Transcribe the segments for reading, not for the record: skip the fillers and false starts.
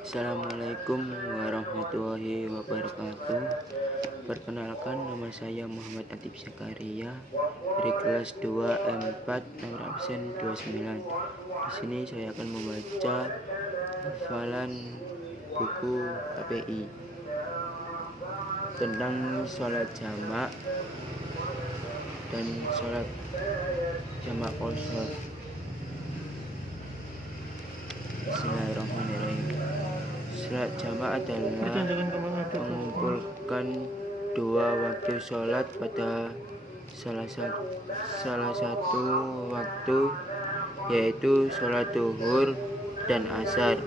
Assalamualaikum warahmatullahi wabarakatuh. Perkenalkan, nama saya Muhammad Atib Zakaria dari kelas 2 M4 nomor absen 29. Di sini saya akan membaca hafalan buku KPI tentang sholat jamak dan sholat jamak qasar. Bismillahirrahmanirrahim. Sholat jamak adalah mengumpulkan dua waktu sholat pada salah satu waktu, yaitu sholat zuhur dan asar,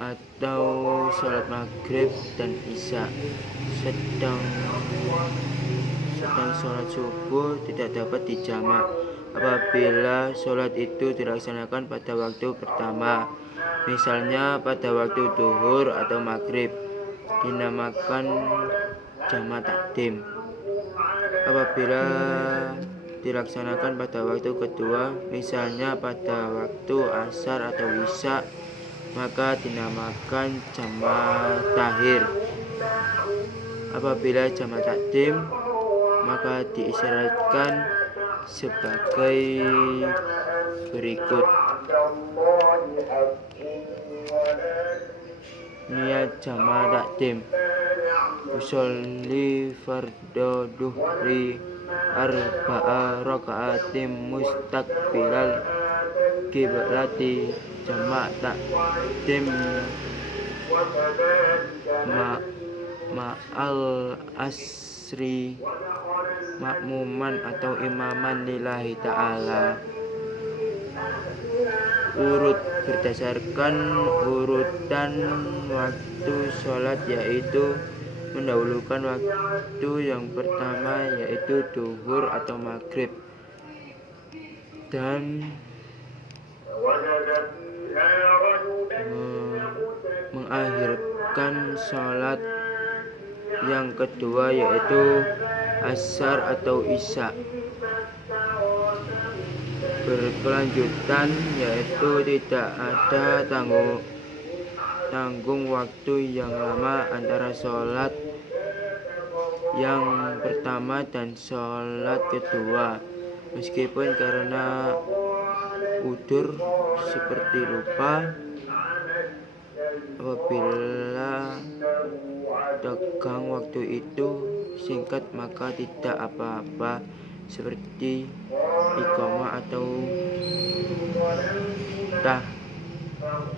atau sholat maghrib dan isya. Sedang sholat subuh tidak dapat dijamak apabila sholat itu dilaksanakan pada waktu pertama, misalnya pada waktu zuhur atau maghrib, dinamakan jamak takdim. Apabila dilaksanakan pada waktu kedua, misalnya pada waktu asar atau isya, maka dinamakan jamak takhir. Apabila jamak takdim, maka diisyaratkan sebagai berikut. Niat jamak takdim: usolli fardhu duhri arba'a raka'atim mustaqbilal qiblati. Jamak takdim ma'al asri makmuman atau imaman lillahi ta'ala. Urut berdasarkan urutan waktu sholat, yaitu mendahulukan waktu yang pertama, yaitu zuhur atau maghrib, dan mengakhirkan sholat yang kedua, yaitu asar atau isya. Berkelanjutan, yaitu tidak ada tanggung waktu yang lama antara sholat yang pertama dan sholat kedua, meskipun karena udzur seperti lupa. Apabila tegang waktu itu singkat, maka tidak apa-apa, seperti iqamah atau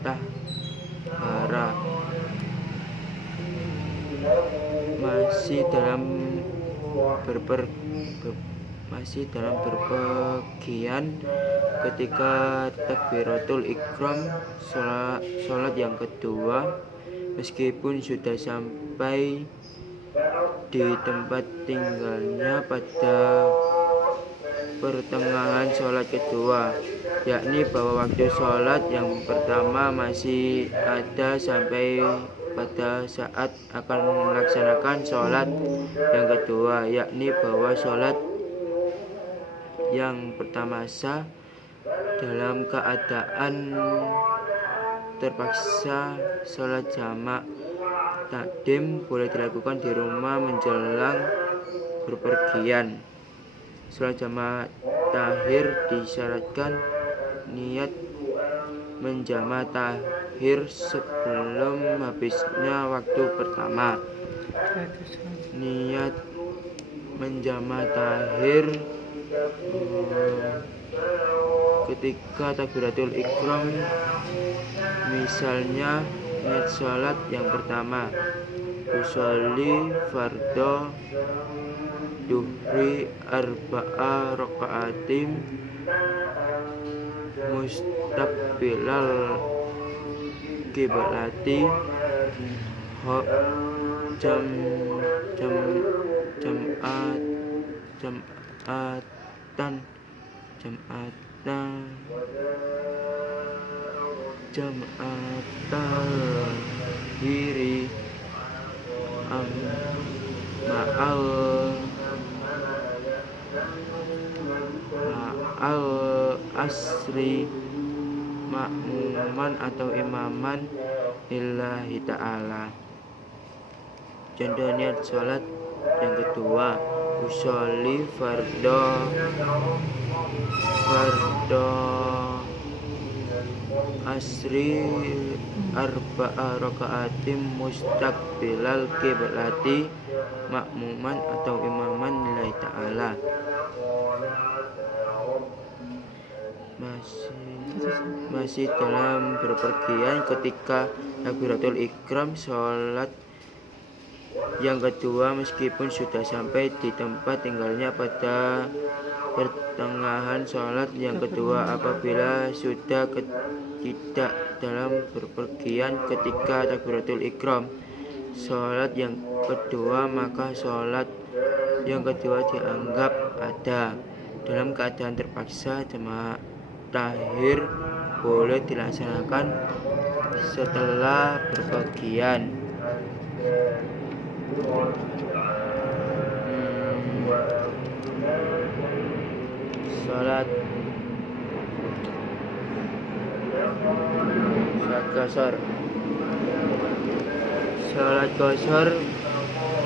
tahara. Masih dalam berpergian ketika takbiratul ihram sholat yang kedua, meskipun sudah sampai di tempat tinggalnya pada pertengahan sholat kedua, yakni bahwa waktu sholat yang pertama masih ada sampai pada saat akan melaksanakan sholat yang kedua, yakni bahwa sholat yang pertama sah. Dalam keadaan terpaksa, sholat jamak takdim boleh dilakukan di rumah menjelang berpergian. Sholat jamak takhir disyaratkan niat menjamak takhir sebelum habisnya waktu pertama. Niat menjamak takhir ketika takbiratul ihram, misalnya niat sholat yang pertama, usolli fardhu duhri arba'a raka'atim mustaqbilal qiblati jam'atan hiri ma'al asri makmuman atau imaman lillahi ta'ala. Contoh niat sholat yang kedua, usolli fardo asri arba'a raka'atim mustaqbilal qiblati makmuman atau imaman lillahi ta'ala. Masih dalam berpergian ketika takbiratul ihram sholat yang kedua, meskipun sudah sampai di tempat tinggalnya pada pertengahan sholat yang kedua, apabila sudah tidak dalam berpergian ketika takbiratul ihram sholat yang kedua, maka sholat yang kedua dianggap ada. Dalam keadaan terpaksa, jamaah takhir boleh dilaksanakan setelah berpergian. Sholat qashar. Sholat qashar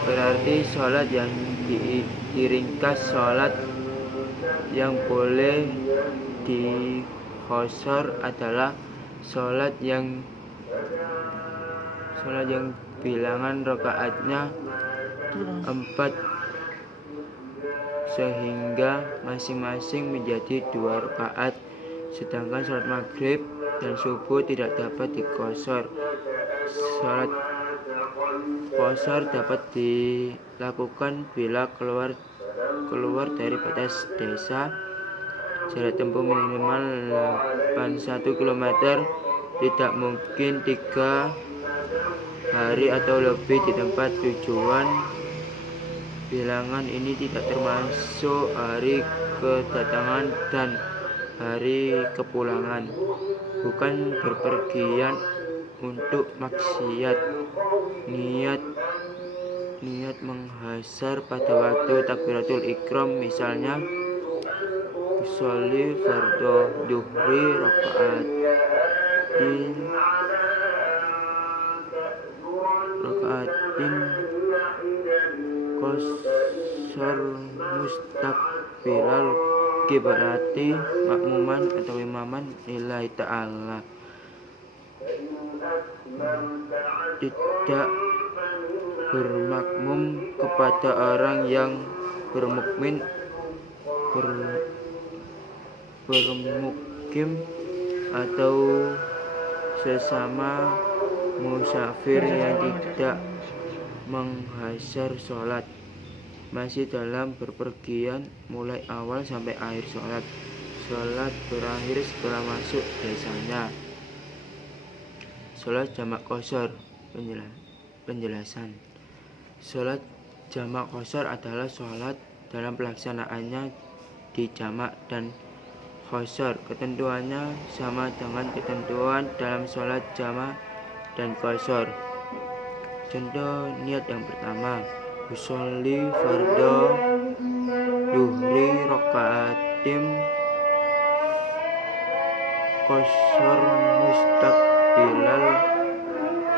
berarti sholat yang diringkas. Sholat yang boleh diqashar adalah sholat yang bilangan rakaatnya 4 sehingga masing-masing menjadi 2 rakaat, sedangkan sholat maghrib dan subuh tidak dapat diqashar. Sholat qashar dapat dilakukan bila keluar dari batas desa, jarak tempuh minimal 81 km, tidak mungkin 3 hari atau lebih di tempat tujuan. Bilangan ini tidak termasuk hari kedatangan dan hari kepulangan. Bukan berpergian untuk maksiat. Niat menghasar pada waktu takbiratul ihram, misalnya sholli fardhu duhri raka'atin qashar mustaqbilal qiblati makmuman atau imaman lillahi ta'ala. Tidak bermakmum kepada orang yang bermukim atau sesama musafir yang tidak menghasar sholat. Masih dalam berpergian mulai awal sampai akhir sholat. Sholat berakhir setelah masuk desanya. Sholat jamak qashar. Penjelasan. Sholat jamak qashar adalah sholat dalam pelaksanaannya di jamak dan qashar. Ketentuannya sama dengan ketentuan dalam sholat jamak dan qashar. Contoh niat yang pertama, usolli fardhu duhri raka'atim qashar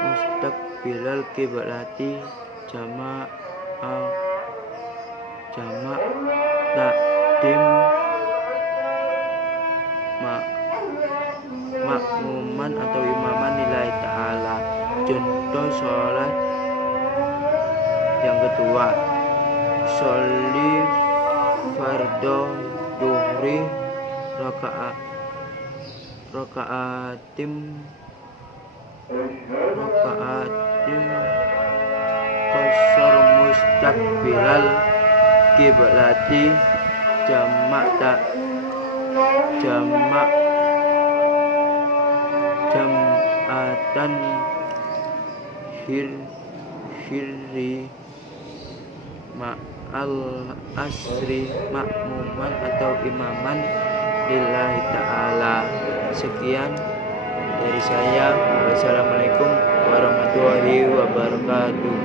mustaqbilal qiblati jamak takdim makmuman atau imaman lillahi ta'ala. Contoh sholat yang kedua, sholli fardhu duhri raka'atim qashar mustaqbilal qiblati jam'atan hirri ma'al asri makmuman atau imaman lillahi ta'ala. Sekian dari saya. Wassalamualaikum warahmatullahi wabarakatuh.